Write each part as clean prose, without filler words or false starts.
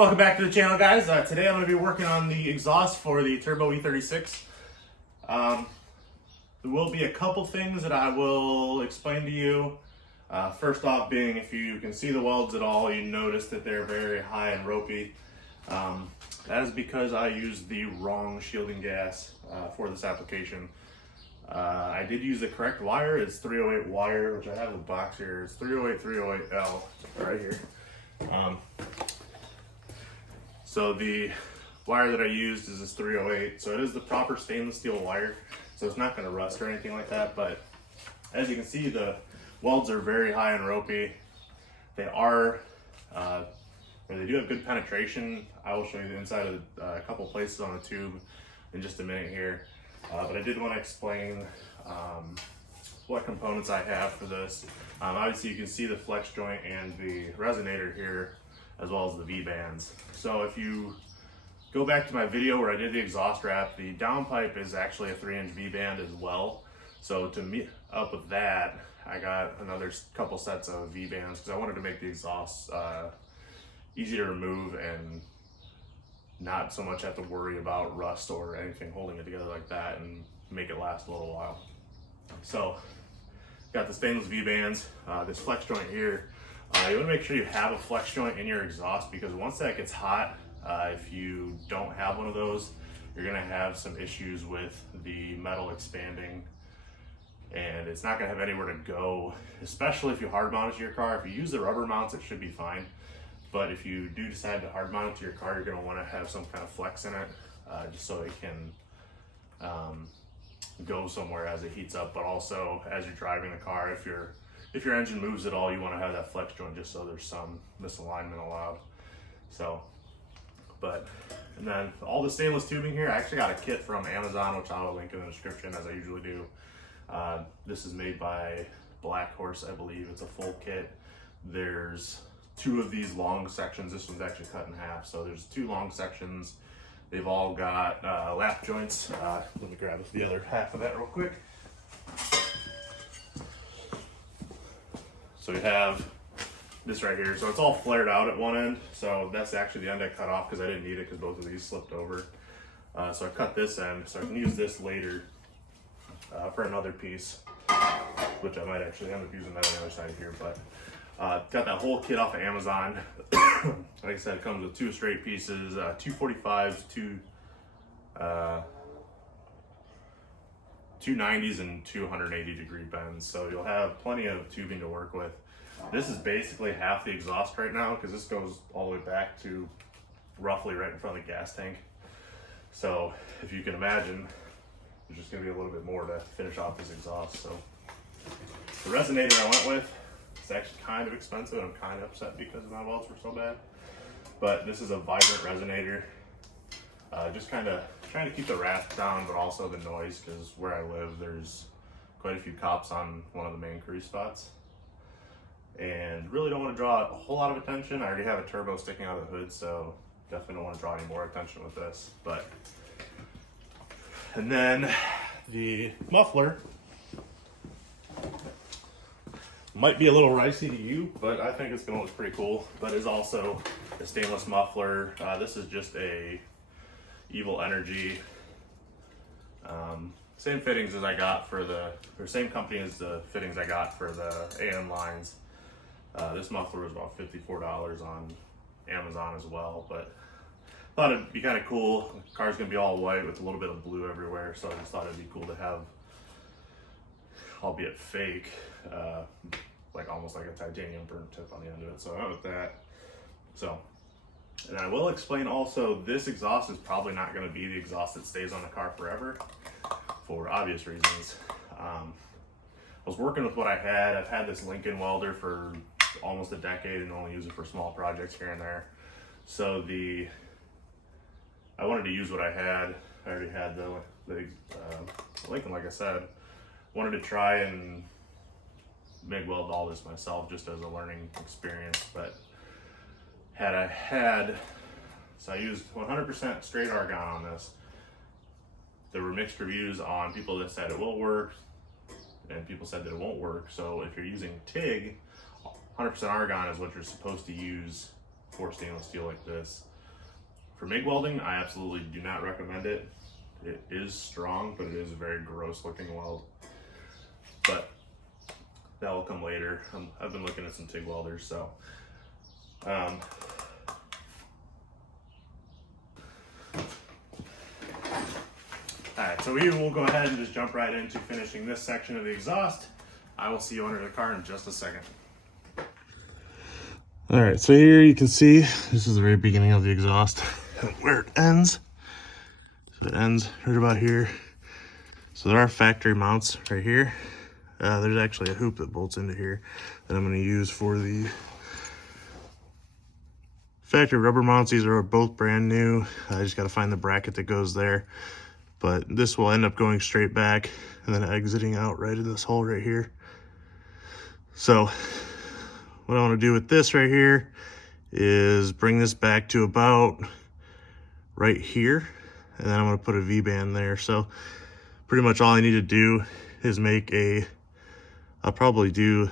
Welcome back to the channel, guys. Today I'm going to be working on the exhaust for the Turbo E36. There will be a couple things that I will explain to you. First off being, if you can see the welds at all, you notice that they're very high and ropey. That is because I used the wrong shielding gas for this application. I did use the correct wire. It's 308 wire, which I have in the box here. It's 308 308L right here. So the wire that I used is this 308, so it is the proper stainless steel wire, so it's not going to rust or anything like that. But as you can see, the welds are very high and ropey. They are, they do have good penetration. I will show you the inside of a couple places on the tube in just a minute here. But I did want to explain what components I have for this. Obviously you can see the flex joint and the resonator here, as well as the V-bands. So if you go back to my video where I did the exhaust wrap, the downpipe is actually a 3-inch V-band as well. So to meet up with that, I got another couple sets of V-bands because I wanted to make the exhaust easy to remove and not so much have to worry about rust or anything holding it together like that, and make it last a little while. So got the stainless V-bands, this flex joint here. You want to make sure you have a flex joint in your exhaust, because once that gets hot, if you don't have one of those, you're going to have some issues with the metal expanding, and it's not going to have anywhere to go, especially if you hard mount it to your car. If you use the rubber mounts, it should be fine, but if you do decide to hard mount it to your car, you're going to want to have some kind of flex in it, just so it can go somewhere as it heats up. But also as you're driving the car, if your engine moves at all, you want to have that flex joint just so there's some misalignment allowed. So, and then all the stainless tubing here, I actually got a kit from Amazon, which I'll link in the description as I usually do. This is made by Black Horse, I believe. It's a full kit. There's 2 of these long sections. This one's actually cut in half. So there's 2 long sections. They've all got lap joints. Let me grab the other half of that real quick. So we have this right here. So it's all flared out at one end. So that's actually the end I cut off because I didn't need it because both of these slipped over. So I cut this end so I can use this later for another piece, which I might actually end up using that on the other side here. But got that whole kit off of Amazon. Like I said, it comes with 2 straight pieces, 245s, 290s, and 280 degree bends. So you'll have plenty of tubing to work with. This is basically half the exhaust right now because this goes all the way back to roughly right in front of the gas tank. So if you can imagine, there's just going to be a little bit more to finish off this exhaust. So the resonator I went with, it's actually kind of expensive. I'm kind of upset because my welds were so bad. But this is a vibrant resonator. Just kind of trying to keep the rasp down, but also the noise, because where I live, there's quite a few cops on one of the main cruise spots. And really don't want to draw a whole lot of attention. I already have a turbo sticking out of the hood, so definitely don't want to draw any more attention with this. And then the muffler might be a little ricey to you, but I think it's going to look pretty cool. But it's also a stainless muffler. This is just a Evil Energy. Same fittings as I got for or same company as the fittings I got for the AM lines. This muffler was about $54 on Amazon as well, but thought it'd be kind of cool. The car's gonna be all white with a little bit of blue everywhere, so I just thought it'd be cool to have, albeit fake, like almost like a titanium burnt tip on the end of it. So I went with that. So, and I will explain also, this exhaust is probably not going to be the exhaust that stays on the car forever, for obvious reasons. I was working with what I had. I've had this Lincoln welder for almost a decade and only use it for small projects here and there. So I wanted to use what I had. I already had the Lincoln, like I said. Wanted to try and MIG weld all this myself just as a learning experience, but so I used 100% straight argon on this. There were mixed reviews on people that said it will work and people said that it won't work. So if you're using TIG, 100% argon is what you're supposed to use for stainless steel like this. for MIG welding, I absolutely do not recommend it. It is strong, but it is a very gross looking weld. But that will come later. I've been looking at some TIG welders, so. Alright, so we will go ahead and just jump right into finishing this section of the exhaust. I will see you under the car in just a second. Alright, so here you can see, this is the very beginning of the exhaust, where it ends. So it ends right about here. So there are factory mounts right here. There's actually a hoop that bolts into here that I'm going to use for the factory rubber mounts. These are both brand new. I just got to find the bracket that goes there. But this will end up going straight back and then exiting out right in this hole right here. So what I want to do with this right here is bring this back to about right here. And then I'm going to put a V-band there. So pretty much all I need to do is make I'll probably do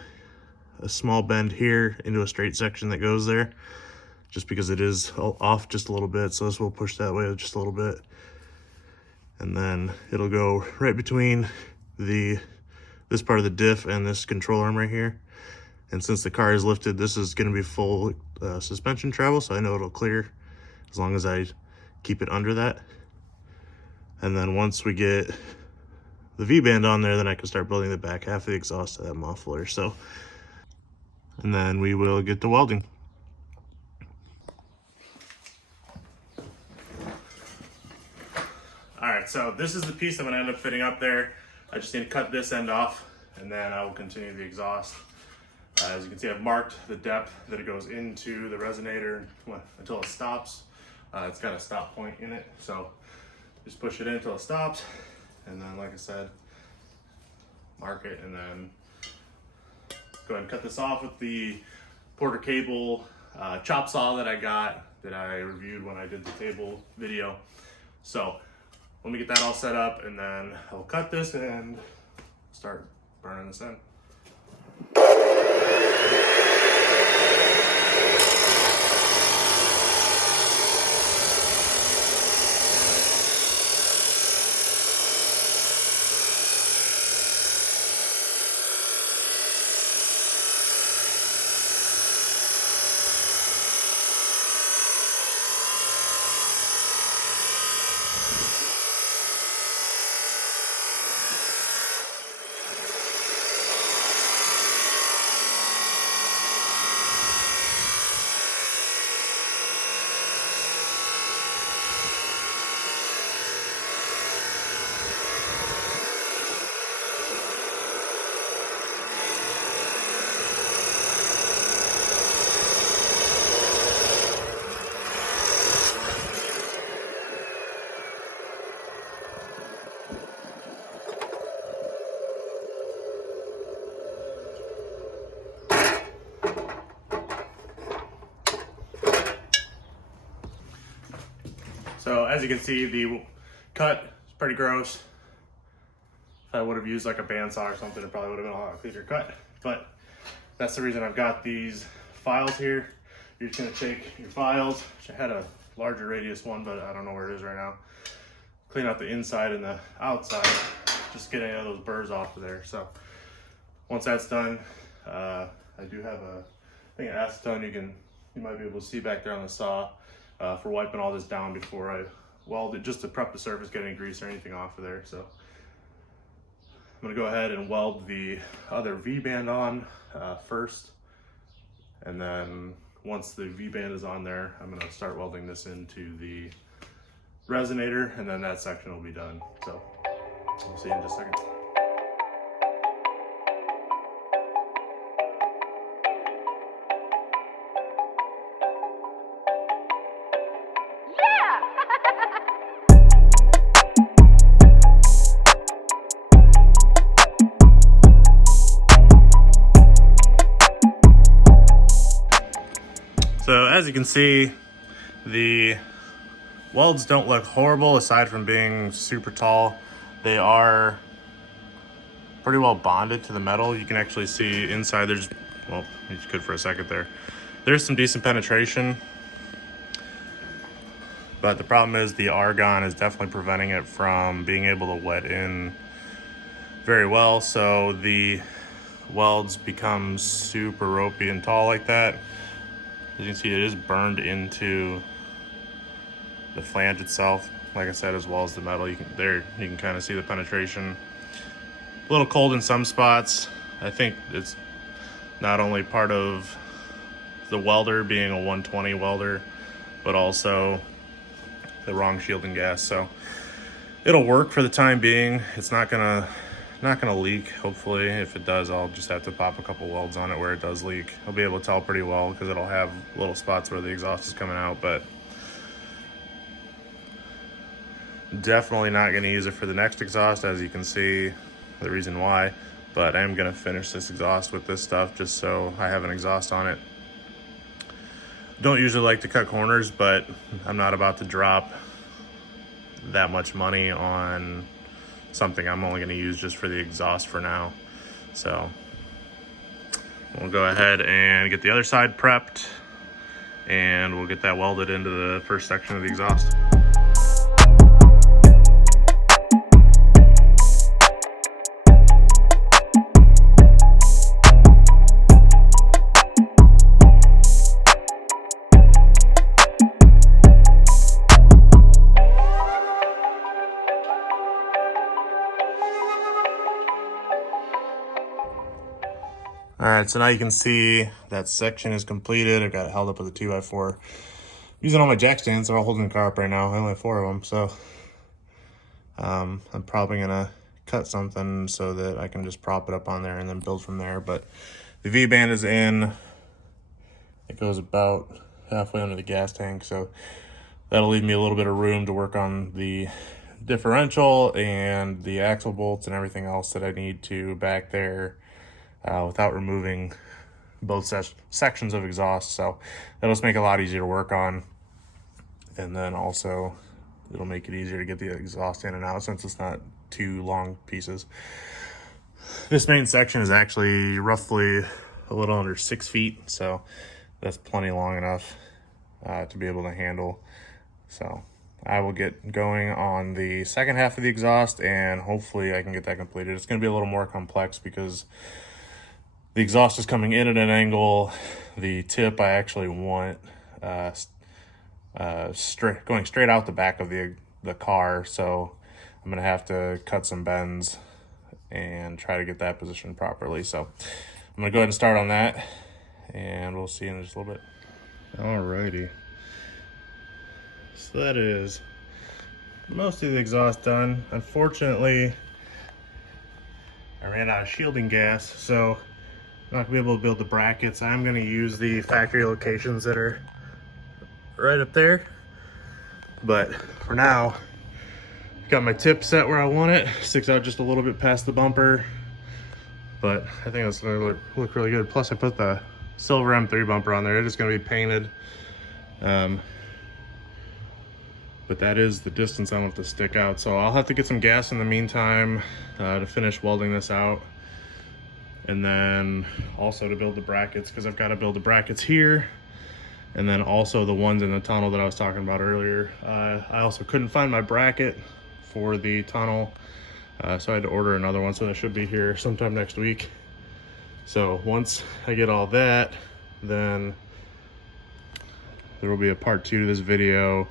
a small bend here into a straight section that goes there, just because it is off just a little bit. So this will push that way just a little bit. And then it'll go right between this part of the diff and this control arm right here. And since the car is lifted, this is going to be full suspension travel, so I know it'll clear as long as I keep it under that. And then once we get the V-band on there, then I can start building the back half of the exhaust of that muffler. So, and then we will get to welding. Alright, so this is the piece I'm going to end up fitting up there. I just need to cut this end off, and then I will continue the exhaust. As you can see, I've marked the depth that it goes into the resonator until it stops. It's got a stop point in it, so just push it in until it stops, and then, like I said, mark it, and then go ahead and cut this off with the Porter cable chop saw that I got, that I reviewed when I did the table video. So let me get that all set up, and then I'll cut this and start burning this in. So as you can see, the cut is pretty gross. If I would have used like a bandsaw or something, it probably would have been a lot cleaner cut. But that's the reason I've got these files here. You're just gonna take your files, which I had a larger radius one, but I don't know where it is right now. Clean out the inside and the outside, just get any of those burrs off of there. So once that's done, I do have a thing of acetone you might be able to see back there on the saw. For wiping all this down before I weld it, just to prep the surface, get any grease or anything off of there. So I'm gonna go ahead and weld the other V-band on first, and then once the V-band is on there, I'm gonna start welding this into the resonator, and then that section will be done. So we'll see you in just a second. So as you can see, the welds don't look horrible aside from being super tall. They are pretty well bonded to the metal. You can actually see inside there's, well, you could for a second there. There's some decent penetration. But the problem is the argon is definitely preventing it from being able to wet in very well. So the welds become super ropey and tall like that. As you can see, it is burned into the flange itself, like I said, as well as the metal. You can kind of see the penetration. A little cold in some spots. I think it's not only part of the welder being a 120 welder, but also the wrong shielding gas. So it'll work for the time being. It's not gonna leak. Hopefully, if it does, I'll just have to pop a couple welds on it where it does leak. I'll be able to tell pretty well because it'll have little spots where the exhaust is coming out, but definitely not going to use it for the next exhaust, as you can see the reason why. But I am going to finish this exhaust with this stuff just so I have an exhaust on it. Don't usually like to cut corners, but I'm not about to drop that much money on something I'm only going to use just for the exhaust for now. So we'll go ahead and get the other side prepped, and we'll get that welded into the first section of the exhaust. All right, so now you can see that section is completed. I got it held up with a 2x4. Using all my jack stands, they're all holding the car up right now. I only have 4 of them, so I'm probably gonna cut something so that I can just prop it up on there and then build from there. But the V-band is in. It goes about halfway under the gas tank, so that'll leave me a little bit of room to work on the differential and the axle bolts and everything else that I need to back there without removing both sections of exhaust. So that'll just make it a lot easier to work on, and then also it'll make it easier to get the exhaust in and out since it's not 2 long pieces. This main section is actually roughly a little under 6 feet, so that's plenty long enough to be able to handle. So I will get going on the second half of the exhaust, and hopefully I can get that completed. It's going to be a little more complex because the exhaust is coming in at an angle. The tip I actually want going straight out the back of the car, so I'm gonna have to cut some bends and try to get that positioned properly. So I'm gonna go ahead and start on that, and we'll see in just a little bit. Alrighty, so that is most of the exhaust done. Unfortunately, I ran out of shielding gas, so I'm not gonna be able to build the brackets. I'm gonna use the factory locations that are right up there. But for now, got my tip set where I want it. Sticks out just a little bit past the bumper, but I think that's gonna look really good. Plus I put the silver M3 bumper on there. It is gonna be painted. But that is the distance I want to stick out. So I'll have to get some gas in the meantime to finish welding this out. And then also to build the brackets, because I've got to build the brackets here, and then also the ones in the tunnel that I was talking about earlier. I also couldn't find my bracket for the tunnel, so I had to order another one, so that should be here sometime next week. So once I get all that, then there will be a part 2 to this video.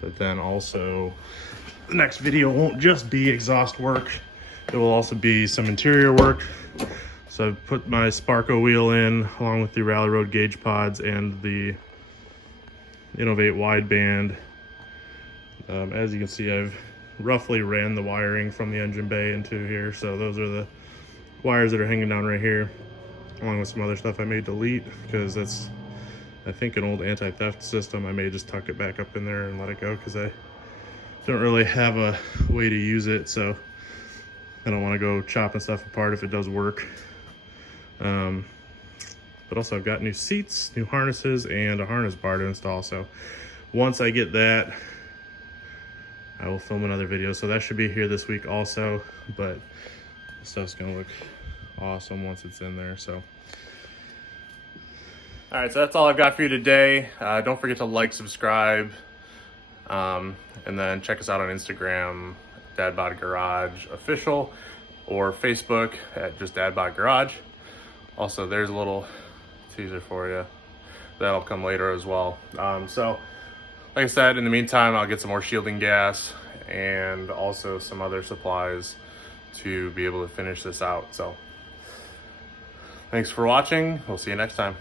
But then also the next video won't just be exhaust work. It will also be some interior work. So I've put my Sparco wheel in along with the Rally Road gauge pods and the Innovate wideband. As you can see, I've roughly ran the wiring from the engine bay into here. So those are the wires that are hanging down right here, along with some other stuff I may delete because that's, I think, an old anti-theft system. I may just tuck it back up in there and let it go because I don't really have a way to use it. So I don't want to go chopping stuff apart if it does work. But also I've got new seats, new harnesses, and a harness bar to install. So once I get that, I will film another video. So that should be here this week also, but this stuff's gonna look awesome once it's in there. So All right, so that's all I've got for you today. Don't forget to like, subscribe, and then check us out on Instagram, Dadbod Garage Official, or Facebook at just Dadbod Garage. Also, there's a little teaser for you. That'll come later as well. So, like I said, in the meantime, I'll get some more shielding gas and also some other supplies to be able to finish this out. So, thanks for watching. We'll see you next time.